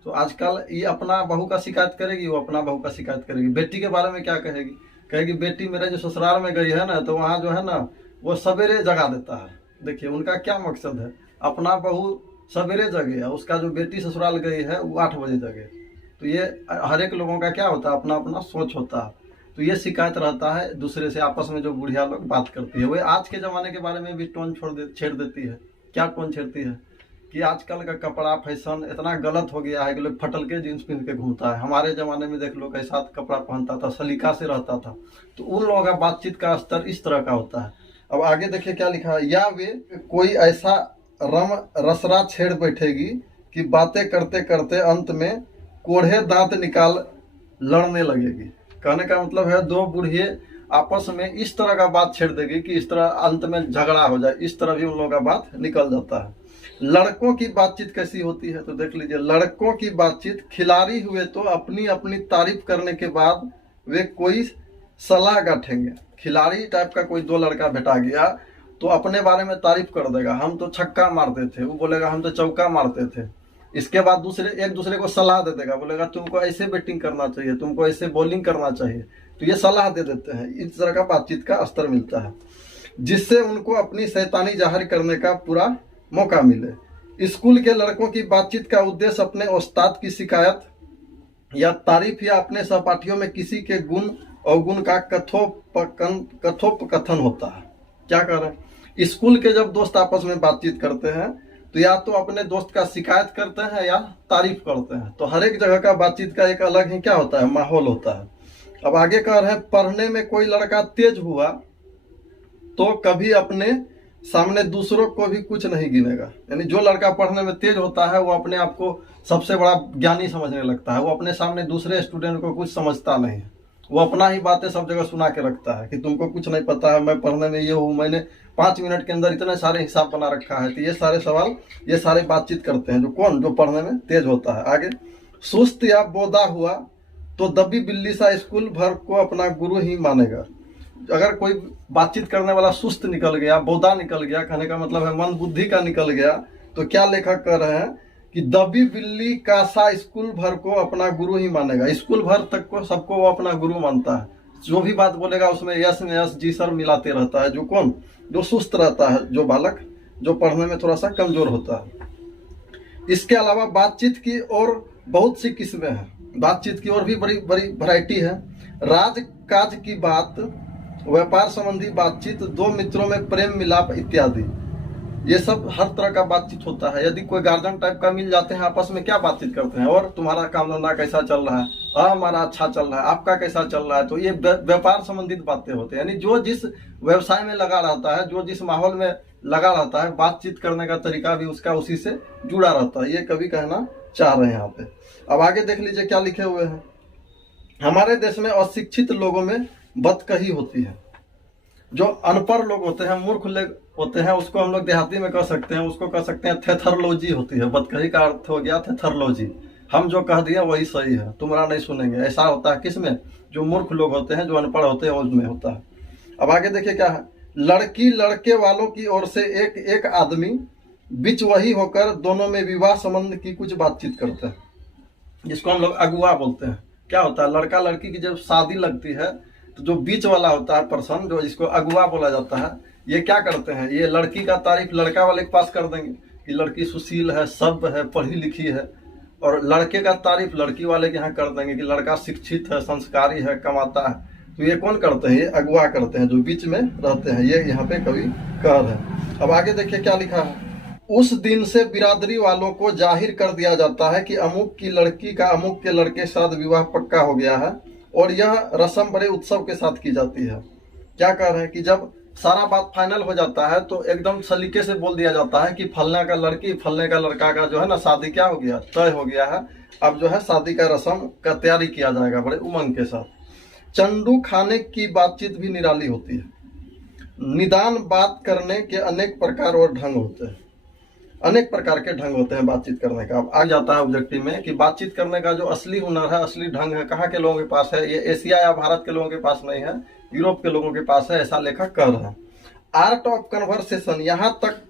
तो आजकल ये अपना बहू का शिकायत करेगी, वो अपना बहू का शिकायत करेगी। बेटी के बारे में क्या कहेगी, कहेगी बेटी मेरे जो ससुराल में गई है ना तो वहाँ जो है ना वो सवेरे जगा देता है। देखिए उनका क्या मकसद है, अपना बहू सवेरे जगे, उसका जो बेटी ससुराल गई है वो 8 बजे जगे। तो ये हर एक लोगों का क्या होता है, अपना अपना सोच होता है। तो ये शिकायत रहता है दूसरे से आपस में जो बुढ़िया लोग बात करती है। वही आज के ज़माने के बारे में भी टोन छेड़ देती है। क्या टोन छेड़ती है कि आजकल का कपड़ा फैशन इतना गलत हो गया है कि लोग फटल के जींस पहन के घूमता है। हमारे ज़माने में देख लो कैसा कपड़ा पहनता था, सलीका से रहता था। तो उन लोगों का बातचीत का स्तर इस तरह का होता है। अब आगे देखिए क्या लिखा है, या वे कोई ऐसा रसरा छेड़ बैठेगी कि बातें करते करते अंत में कोढ़े दांत निकाल लड़ने लगेगी। कहने का मतलब है 2 बुढ़िए आपस में इस तरह का बात छेड़ देगी कि इस तरह अंत में झगड़ा हो जाए, इस तरह भी उन लोगों का बात निकल जाता है। लड़कों की बातचीत कैसी होती है तो देख लीजिए, लड़कों की बातचीत खिलाड़ी हुए तो अपनी अपनी तारीफ करने के बाद वे कोई सलाह गांठेंगे। खिलाड़ी टाइप का कोई 2 लड़का भेटा गया तो अपने बारे में तारीफ कर देगा, हम तो छक्का मारते थे, वो बोलेगा हम तो चौका मारते थे। इसके बाद एक दूसरे को सलाह दे देगा, बोलेगा तुमको ऐसे बैटिंग करना चाहिए, तुमको ऐसे बॉलिंग करना चाहिए। तो ये सलाह दे देते हैं। इस तरह का बातचीत का स्तर मिलता है जिससे उनको अपनी शैतानी जाहिर करने का पूरा मौका मिले। स्कूल के लड़कों की बातचीत का उद्देश्य अपने उस्ताद की शिकायत या तारीफ या अपने सहपाठियों में किसी के गुण अवगुण का कथोपकथन होता है। क्या कर रहे हैं, स्कूल के जब दोस्त आपस में बातचीत करते हैं तो या तो अपने दोस्त का शिकायत करते हैं या तारीफ करते हैं। तो हर एक जगह का बातचीत का एक अलग ही क्या होता है, माहौल होता है। अब आगे कह रहे हैं, पढ़ने में कोई लड़का तेज हुआ तो कभी अपने सामने दूसरों को भी कुछ नहीं गिनेगा। यानी जो लड़का पढ़ने में तेज होता है वो अपने आप को सबसे बड़ा ज्ञानी समझने लगता है, वो अपने सामने दूसरे स्टूडेंट को कुछ समझता नहीं है। वो अपना ही बातें सब जगह सुना के रखता है कि तुमको कुछ नहीं पता है, मैं पढ़ने में ये हूँ, मैंने 5 मिनट के अंदर इतने सारे हिसाब बना रखा है। तो ये सारे सवाल, ये सारे बातचीत करते हैं जो पढ़ने में तेज होता है। आगे, सुस्त या बोदा हुआ तो दबी बिल्ली सा स्कूल भर को अपना गुरु ही मानेगा। अगर कोई बातचीत करने वाला सुस्त निकल गया, बोदा निकल गया, कहने का मतलब है मन बुद्धि का निकल गया, तो क्या लेखक कह रहे हैं कि दबी बिल्ली का सा स्कूल भर को अपना गुरु ही मानेगा। स्कूल भर तक को सबको वो अपना गुरु मानता है। जो भी बात बोलेगा उसमें यस में यस जी सर मिलाते रहता है। जो सुस्त रहता है, जो बालक जो पढ़ने में थोड़ा सा कमजोर होता है। इसके अलावा बातचीत की और बहुत सी किस्में हैं, बातचीत की और भी बड़ी बड़ी वैरायटी है। राज काज की बात, व्यापार संबंधी बातचीत, दो मित्रों में प्रेम मिलाप इत्यादि, ये सब हर तरह का बातचीत होता है। यदि कोई गार्जियन टाइप का मिल जाते हैं, आपस में क्या बातचीत करते हैं, और तुम्हारा काम धंधा कैसा चल रहा है, हमारा अच्छा चल रहा है, आपका कैसा चल रहा है। तो ये व्यापार संबंधित बातें होती है, यानी जो जिस व्यवसाय में लगा रहता है, जो जिस माहौल में लगा रहता है, बातचीत करने का तरीका भी उसका उसी से जुड़ा रहता है। ये कवि कहना चाह रहे हैं यहाँ पे। अब आगे देख लीजिए क्या लिखे हुए हैं। हमारे देश में अशिक्षित लोगों में बदकही होती है। जो अनपढ़ लोग होते हैं, मूर्ख लोग होते हैं, उसको हम लोग देहाती में कह सकते हैं, उसको कह सकते हैं थेथरलॉजी होती है। बदकही का अर्थ हो गया थेथरलॉजी, हम जो कह दिए वही सही है, तुम्हारा नहीं सुनेंगे, ऐसा होता है। किसमें? जो मूर्ख लोग होते हैं, जो अनपढ़ होते हैं, उसमें होता है। अब आगे देखिए क्या है। लड़की लड़के वालों की ओर से एक एक आदमी, बीच वही होकर दोनों में विवाह संबंध की कुछ बातचीत करते हैं, जिसको हम लोग अगुआ बोलते हैं। क्या होता है, लड़का लड़की की जब शादी लगती है तो जो बीच वाला होता है पर्सन, जो जिसको अगुआ बोला जाता है, ये क्या करते हैं, ये लड़की का तारीफ लड़का वाले के पास कर देंगे कि लड़की सुशील है, सभ्य है, पढ़ी लिखी है, और लड़के का तारीफ लड़की वाले के यहाँ कर देंगे कि लड़का शिक्षित है, संस्कारी है, कमाता है। तो ये कौन करते हैं? ये अगुआ करते हैं, जो बीच में रहते हैं। ये यहाँ पे कवि कह रहे हैं। अब आगे देखिए क्या लिखा है। उस दिन से बिरादरी वालों को जाहिर कर दिया जाता है कि अमुक की लड़की का अमुक के लड़के के साथ विवाह पक्का हो गया है, और यह रस्म बड़े उत्सव के साथ की जाती है। क्या कह रहे हैं कि जब सारा बात फाइनल हो जाता है तो एकदम सलीके से बोल दिया जाता है कि फलना का लड़की फलने का लड़का का जो है ना शादी क्या हो गया, तय हो गया है। अब जो है शादी का रस्म का तैयारी किया जाएगा बड़े उमंग के साथ। चंडू खाने की बातचीत भी निराली होती है। निदान बात करने के अनेक प्रकार और ढंग होते हैं, अनेक प्रकार के ढंग होते हैं बातचीत करने का। अब आ जाता है ऑब्जेक्टिव में कि बातचीत करने का जो असली हुनर है, असली ढंग है, कहाँ के लोगों के पास है? ये एशिया या भारत के लोगों के पास नहीं है, यूरोप के लोगों के पास है, ऐसा लेखक कह रहे हैं। आर्ट ऑफ कन्वर्सेशन यहाँ तक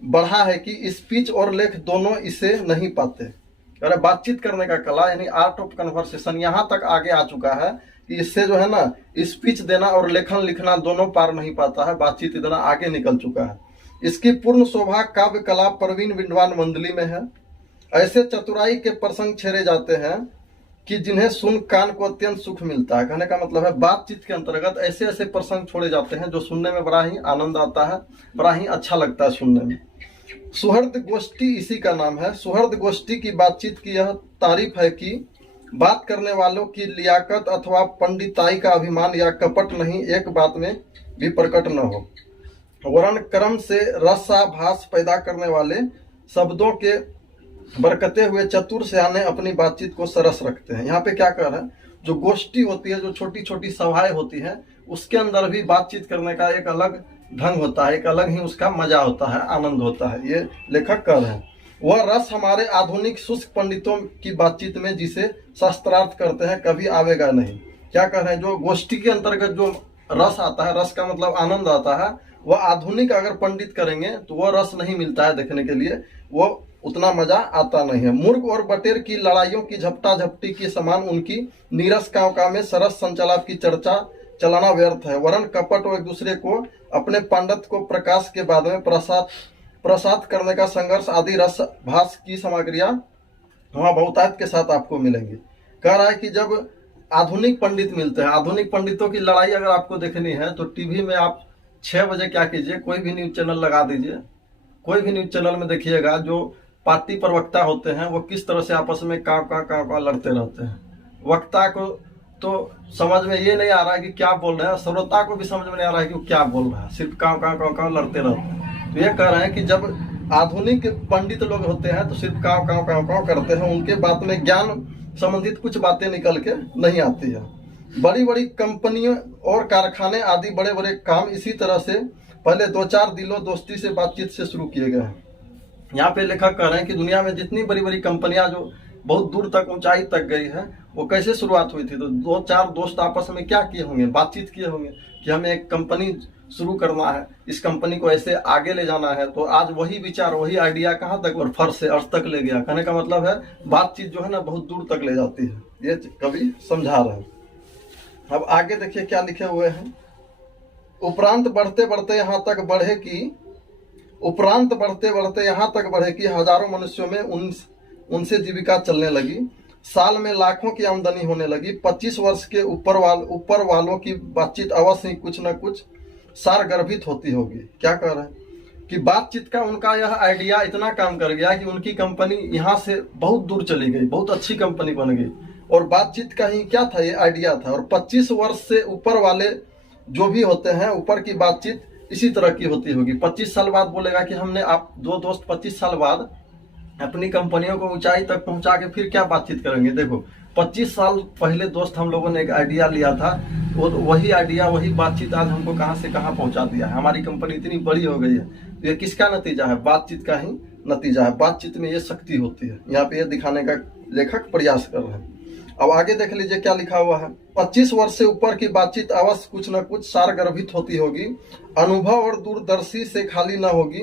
बढ़ा है कि स्पीच और लेख दोनों इसे नहीं पाते। अरे बातचीत करने का कला यानी आर्ट ऑफ कन्वर्सेशन यहाँ तक आगे आ चुका है कि इससे जो है ना स्पीच देना और लेखन लिखना दोनों पार नहीं पाता है। बातचीत इतना आगे निकल चुका है। इसकी पूर्ण शोभा काव्य कला प्रवीण विद्वान मंडली में है। ऐसे चतुराई के प्रसंग छेड़े जाते हैं कि जिन्हें सुन कान को अत्यंत सुख मिलता है। कहने का मतलब है बातचीत के अंतर्गत ऐसे ऐसे प्रसंग छोड़े जाते हैं जो सुनने में बड़ा ही आनंद आता है, बड़ा ही अच्छा लगता है सुनने में। सुहृद गोष्ठी इसी का नाम है। सुहृद गोष्ठी की बातचीत की यह तारीफ है कि बात करने वालों की लियाकत अथवा पंडिताई का अभिमान या कपट नहीं एक बात में भी प्रकट न हो। वर्ण क्रम से रसाभास पैदा करने वाले शब्दों के बरकते हुए चतुर सियाने अपनी बातचीत को सरस रखते हैं। यहाँ पे क्या कर रहे हैं, जो गोष्ठी होती है, जो छोटी छोटी सभाएं होती हैं, उसके अंदर भी बातचीत करने का एक अलग ढंग होता है, एक अलग ही उसका मजा होता है, आनंद होता है। ये लेखक कह रहे हैं। वह रस हमारे आधुनिक शुष्क पंडितों की बातचीत में जिसे शास्त्रार्थ करते हैं कभी आवेगा नहीं। क्या कह रहे हैं, जो गोष्ठी के अंतर्गत जो रस आता है, रस का मतलब आनंद आता है, वह आधुनिक अगर पंडित करेंगे तो वह रस नहीं मिलता है देखने के लिए, वो उतना मजा आता नहीं है। मूर्ख और बटेर की लड़ाइयों की झपटा झपटी के समान उनकी नीरस काव में सरस संचलाप की चर्चा चलाना व्यर्थ है। वरन कपट और एक दूसरे को अपने पांडित्य को प्रकाश के बाद में प्रसाद करने का संघर्ष आदि रस भास की सामग्रियां वहां बहुतायत के साथ आपको मिलेंगी। कह रहा है कि जब आधुनिक पंडित मिलते हैं, आधुनिक पंडितों की लड़ाई अगर आपको देखनी है तो टीवी में आप 6 बजे क्या कीजिए, कोई भी न्यूज चैनल लगा दीजिए। कोई भी न्यूज चैनल में देखिएगा जो पार्टी प्रवक्ता होते हैं वो किस तरह से आपस में काव लड़ते रहते हैं। वक्ता को तो समझ में ये नहीं आ रहा है कि क्या बोल रहे हैं, श्रोता को भी समझ में नहीं आ रहा है कि वो क्या बोल रहा है, सिर्फ काव लड़ते रहते हैं। तो ये कह रहे हैं कि जब आधुनिक पंडित लोग होते हैं तो सिर्फ काव करते हैं, उनके बात में ज्ञान संबंधित कुछ बातें निकल के नहीं आती है। बड़ी बड़ी कंपनियों और कारखाने आदि बड़े बड़े काम इसी तरह से पहले 2-4 दिलों दोस्ती से बातचीत से शुरू किए गए हैं। यहाँ पे लेखक कह रहे हैं कि दुनिया में जितनी बड़ी बड़ी कंपनियां जो बहुत दूर तक ऊंचाई तक गई है वो कैसे शुरुआत हुई थी। तो 2-4 दोस्त आपस में क्या किए होंगे, बातचीत किए होंगे कि हमें एक कंपनी शुरू करना है, इस कंपनी को ऐसे आगे ले जाना है। तो आज वही विचार, वही आइडिया कहाँ तक और फर्श से अर्थ तक ले गया। कहने का मतलब है बातचीत जो है ना बहुत दूर तक ले जाती है। ये कवि समझा रहे हैं। अब आगे देखिए क्या लिखे हुए हैं। उपरांत बढ़ते बढ़ते यहाँ तक बढ़े कि उपरांत बढ़ते बढ़ते यहाँ तक बढ़े कि हजारों मनुष्यों में उनसे जीविका चलने लगी। साल में लाखों की आमदनी होने लगी। 25 वर्ष के ऊपर वालों की बातचीत अवश्य ही कुछ न कुछ सारगर्भित होती होगी। क्या कह रहे हैं कि बातचीत का उनका यह आइडिया इतना काम कर गया कि उनकी कंपनी यहाँ से बहुत दूर चली गई, बहुत अच्छी कंपनी बन गई। और बातचीत का ही क्या था, ये आइडिया था। और 25 वर्ष से ऊपर वाले जो भी होते हैं, ऊपर की बातचीत इसी तरह की होती होगी। 25 साल बाद बोलेगा कि हमने आप दो दोस्त 25 साल बाद अपनी कंपनियों को ऊंचाई तक पहुंचा के फिर क्या बातचीत करेंगे। देखो 25 साल पहले दोस्त हम लोगों ने एक आइडिया लिया था, वही आइडिया वही बातचीत आज हमको कहां से कहां पहुंचा दिया है। हमारी कंपनी इतनी बड़ी हो गई है। ये किसका नतीजा है? बातचीत का ही नतीजा है। बातचीत में ये शक्ति होती है। यहाँ पे ये दिखाने का लेखक प्रयास कर रहे हैं। अब आगे देख लीजिए क्या लिखा हुआ है। 25 वर्ष से ऊपर की बातचीत अवश्य कुछ न कुछ सारगर्भित होती होगी, अनुभव और दूरदर्शी से खाली न होगी।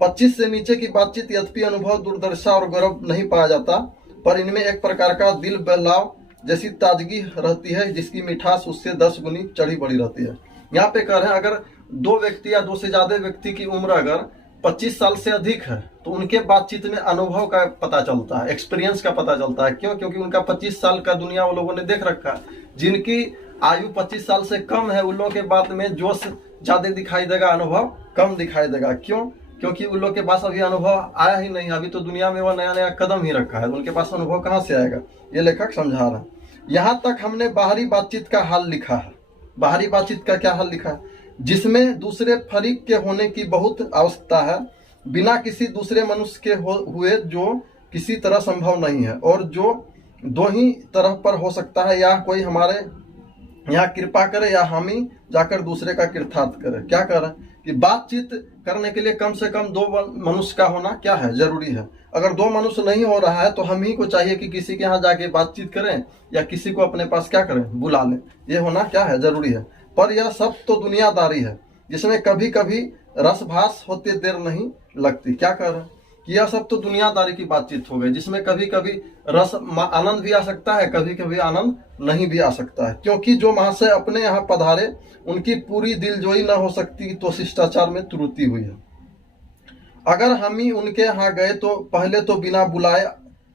25 से नीचे की बातचीत यद्यपि अनुभव, दूरदर्शिता और गौरव नहीं पाया जाता, पर इनमें एक प्रकार का दिल बहलाव जैसी ताजगी रहती है, जिसकी मिठास उससे 10 गुनी चढ़ी बढ़ी रहती है। यहाँ पे कह रहे हैं अगर दो व्यक्ति या दो से ज्यादा व्यक्ति की उम्र अगर 25 साल से अधिक है तो उनके बातचीत में अनुभव का पता चलता है, एक्सपीरियंस का पता चलता है। क्यों? क्योंकि उनका 25 साल का दुनिया वो लोगों ने देख रखा है। जिनकी आयु 25 साल से कम है उन लोगों के बात में जोश ज्यादा दिखाई देगा, अनुभव कम दिखाई देगा। क्यों? क्योंकि उन लोग के पास अभी अनुभव आया ही नहीं। अभी तो दुनिया में वो नया नया कदम ही रखा है, उनके पास अनुभव कहाँ से आएगा? ये लेखक समझा रहा है। यहाँ तक हमने बाहरी बातचीत का हाल लिखा है। बाहरी बातचीत का क्या हाल लिखा है? जिसमें दूसरे फरीक के होने की बहुत आवश्यकता है, बिना किसी दूसरे मनुष्य के हुए जो किसी तरह संभव नहीं है, और जो दो ही तरह पर हो सकता है, या कोई हमारे यहाँ कृपा करे या हम ही जाकर दूसरे का कृतार्थ करे। क्या कर रहे हैं कि बातचीत करने के लिए कम से कम 2 मनुष्य का होना क्या है, जरूरी है। अगर 2 मनुष्य नहीं हो रहा है तो हम ही को चाहिए कि किसी के यहाँ जाके बातचीत करें या किसी को अपने पास क्या करें, बुला लें। ये होना क्या है, जरूरी है। पर यह सब तो दुनियादारी है, जिसमें कभी कभी रसभास होते देर नहीं लगती। क्या कर रहे हैं कि यह सब तो दुनियादारी की बातचीत हो गई, जिसमें कभी कभी रस आनंद भी आ सकता है, कभी कभी आनंद नहीं भी आ सकता है। क्योंकि जो महाशय अपने यहाँ पधारे उनकी पूरी दिलजोई न हो सकती तो शिष्टाचार में त्रुटि हुई है। अगर हम ही उनके यहाँ गए तो पहले तो बिना बुलाए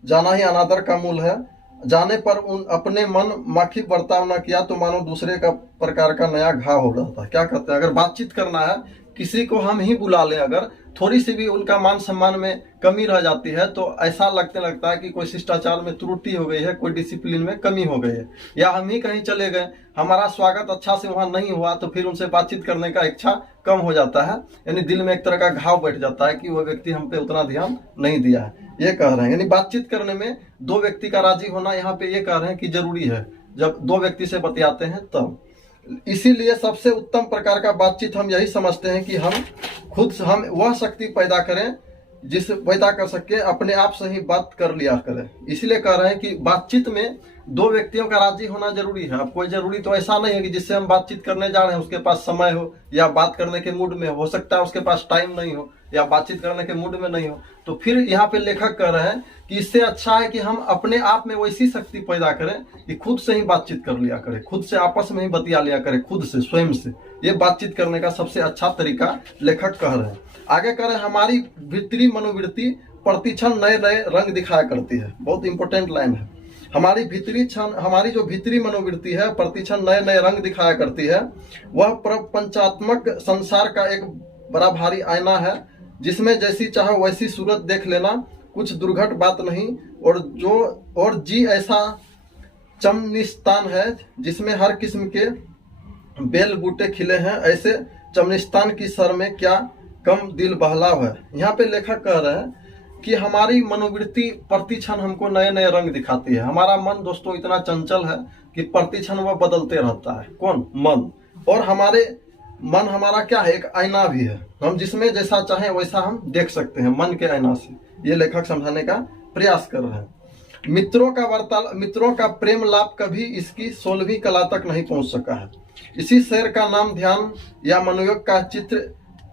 जाना ही अनादर का मूल है। जाने पर उन अपने मन माखी बर्ताव न किया तो मानो दूसरे का प्रकार का नया घाव हो रहा था। क्या कहते हैं, अगर बातचीत करना है किसी को हम ही बुला लें, अगर थोड़ी सी भी उनका मान सम्मान में कमी रह जाती है तो ऐसा लगता है कि कोई शिष्टाचार में त्रुटि हो गई है, कोई डिसिप्लिन में कमी हो गई है, या हम ही कहीं चले गए, हमारा स्वागत अच्छा से वहां नहीं हुआ तो फिर उनसे बातचीत करने का इच्छा कम हो जाता है। यानी दिल में एक तरह का घाव बैठ जाता है कि वो व्यक्ति हम पे उतना ध्यान नहीं दिया है। ये कह रहे हैं यानी बातचीत करने में 2 व्यक्ति का राजी होना यहाँ पे ये कह रहे हैं कि जरूरी है। जब 2 व्यक्ति से बतियाते हैं तब, इसीलिए सबसे उत्तम प्रकार का बातचीत हम यही समझते हैं कि हम वह शक्ति पैदा करें जिस पैदा कर सके, अपने आप से ही बात कर लिया करें। इसलिए कह रहे हैं कि बातचीत में 2 व्यक्तियों का राजी होना जरूरी है। अब कोई जरूरी तो ऐसा नहीं है कि जिससे हम बातचीत करने जा रहे हैं उसके पास समय हो या बात करने के मूड में हो सकता है उसके पास टाइम नहीं हो या बातचीत करने के मूड में नहीं हो। तो फिर यहाँ पे लेखक कह रहे हैं कि इससे अच्छा है कि हम अपने आप में वैसी शक्ति पैदा करें कि खुद से ही बातचीत कर लिया करें, खुद से आपस में ही बतिया लिया करें, खुद से स्वयं से। ये बातचीत करने का सबसे अच्छा तरीका लेखक कह रहे हैं। आगे कह रहे हैं हमारी भीतरी मनोवृत्ति प्रतिक्षण नए नए रंग दिखाया करती है। बहुत इंपॉर्टेंट लाइन है। हमारी जो भीतरी मनोवृत्ति है प्रतिक्षण नए नए रंग दिखाया करती है। वह प्रपंचात्मक संसार का एक बड़ा भारी आईना है, जिसमें जैसी चाहे वैसी सूरत देख लेना कुछ दुर्घट बात नहीं। और जी ऐसा चमनिस्तान है जिसमें हर किस्म के बेल बूटे खिले हैं, ऐसे चमनिस्तान की सर में क्या कम दिल बहलाव है। यहाँ पे लेखक कह रहे हैं कि हमारी मनोवृत्ति प्रतिक्षण हमको नए नए रंग दिखाती है। हमारा मन दोस्तों इतना चंचल है कि प्रतिक्षण वह बदलते रहता है। कौन? मन। और मन हमारा क्या है, एक आईना भी है। हम जिसमें जैसा चाहें वैसा हम देख सकते हैं मन के आईना से। ये लेखक समझाने का प्रयास कर रहे हैं। मित्रों का प्रेम लाभ कभी इसकी 16वीं कला तक नहीं पहुंच सका है। इसी शेर का नाम ध्यान या मनोयोग का चित्र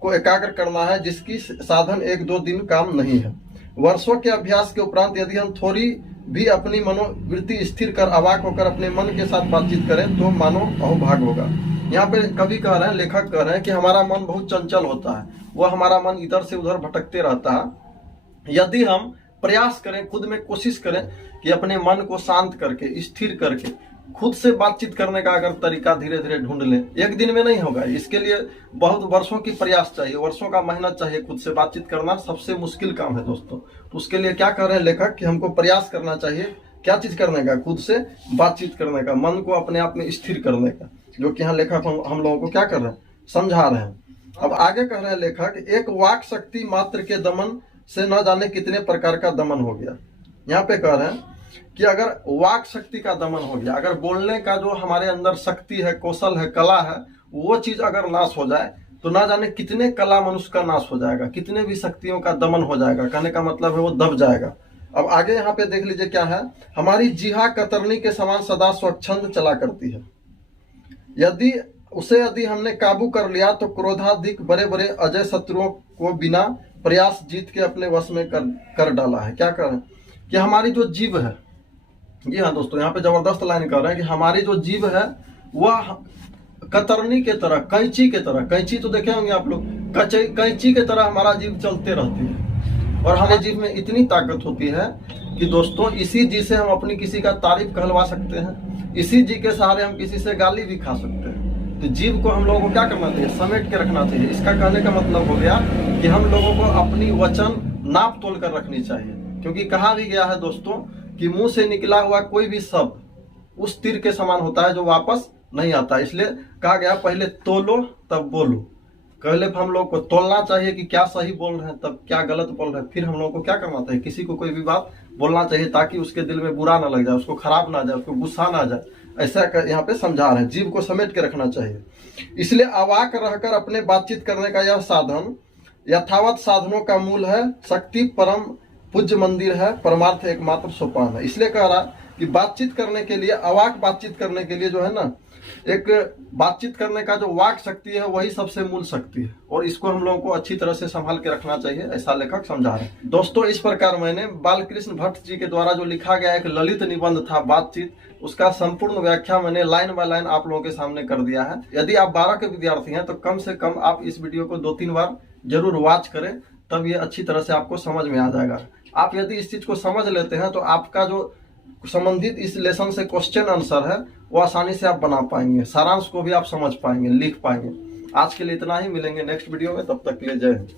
को एकाग्र करना है, जिसकी साधन 1-2 दिन काम नहीं है। वर्षों के अभ्यास के उपरांत यदि हम थोड़ी भी अपनी मनोवृत्ति स्थिर कर अवाक होकर अपने मन के साथ बातचीत करें तो मानो अहोभाग होगा। यहाँ पे कवि कह रहे हैं, लेखक कह रहे हैं कि हमारा मन बहुत चंचल होता है, वो हमारा मन इधर से उधर भटकते रहता है। यदि हम प्रयास करें, खुद में कोशिश करें कि अपने मन को शांत करके, स्थिर करके, खुद से बातचीत करने का अगर तरीका धीरे धीरे ढूंढ लें, एक दिन में नहीं होगा, इसके लिए बहुत वर्षों की प्रयास चाहिए, वर्षों का मेहनत चाहिए। खुद से बातचीत करना सबसे मुश्किल काम है दोस्तों। तो उसके लिए क्या कर रहे हैं लेखक कि हमको प्रयास करना चाहिए, क्या चीज करने का, खुद से बातचीत करने का, मन को अपने आप में स्थिर करने का, जो कि यहाँ लेखक हम लोगों को क्या कर रहे हैं, समझा रहे हैं। अब आगे कह रहे हैं लेखक, एक वाक शक्ति मात्र के दमन से न जाने कितने प्रकार का दमन हो गया। यहाँ पे कह रहे हैं कि अगर वाक शक्ति का दमन हो गया, अगर बोलने का जो हमारे अंदर शक्ति है, कौशल है, कला है, वो चीज अगर नाश हो जाए तो ना जाने कितने कला मनुष्य का नाश हो जाएगा, कितने भी शक्तियों का दमन हो जाएगा। कहने का मतलब है वो दब जाएगा। अब आगे यहाँ पे देख लीजिए क्या है, हमारी जिहा कतरनी के समान सदा स्वच्छंद चला करती है। यदि हमने काबू कर लिया तो क्रोधाधिक बड़े बड़े अजय शत्रुओं को बिना प्रयास जीत के अपने वश में कर डाला है। क्या करें कि हमारी जो जीव है, जी हाँ दोस्तों, यहाँ पे जबरदस्त लाइन कर रहे हैं कि हमारी जो जीव है वह कतरनी के तरह, कैंची के तरह, कैंची तो देखे होंगे आप लोग, कैंची के तरह हमारा जीव चलते रहती है। और हमारे जीव में इतनी ताकत होती है कि दोस्तों इसी जी से हम अपनी किसी का तारीफ कहलवा सकते हैं, इसी जी के सहारे हम किसी से गाली भी खा सकते हैं। तो जीव को हम लोगों को क्या करना चाहिए, समेट के रखना चाहिए। इसका कहने का मतलब हो गया कि हम लोगों को अपनी वचन नाप तोल कर रखनी चाहिए, क्योंकि कहा भी गया है दोस्तों कि मुंह से निकला हुआ कोई भी शब्द उस तीर के समान होता है जो वापस नहीं आता। इसलिए कहा गया पहले तोलो तब बोलो। पहले हम लोग को तोलना चाहिए कि क्या सही बोल रहे हैं, तब क्या गलत बोल रहे हैं, फिर हम लोग को क्या करना चाहिए, किसी को कोई भी बात बोलना चाहिए ताकि उसके दिल में बुरा ना लग जाए, उसको खराब ना जाए, उसको गुस्सा ना जाए। ऐसा यहाँ पे समझा रहे हैं, जीव को समेट के रखना चाहिए। इसलिए अवाक रहकर अपने बातचीत करने का यह साधन यथावत साधनों का मूल है। शक्ति परम पूज्य मंदिर है, परमार्थ एकमात्र सोपान है। इसलिए कह रहा कि बातचीत करने के लिए, अवाक बातचीत करने के लिए जो है ना, एक बातचीत करने का जो वाक शक्ति है वही सबसे मूल शक्ति है, और इसको हम लोगों को अच्छी तरह से संभाल के रखना चाहिए, ऐसा लेखक समझा रहे हैं। दोस्तों इस प्रकार मैंने बालकृष्ण भट्ट जी के द्वारा जो लिखा गया एक ललित निबंध था बातचीत, उसका संपूर्ण व्याख्या मैंने लाइन बाय लाइन आप लोगों के सामने कर दिया है। यदि आप 12 के विद्यार्थी हैं तो कम से कम आप इस वीडियो को 2-3 बार जरूर वॉच करें, तब ये अच्छी तरह से आपको समझ में आ जाएगा। आप यदि इस चीज को समझ लेते हैं तो आपका जो संबंधित इस लेसन से क्वेश्चन आंसर है वो आसानी से आप बना पाएंगे, सारांश को भी आप समझ पाएंगे, लिख पाएंगे। आज के लिए इतना ही, मिलेंगे नेक्स्ट वीडियो में, तब तक के लिए जय हिंद।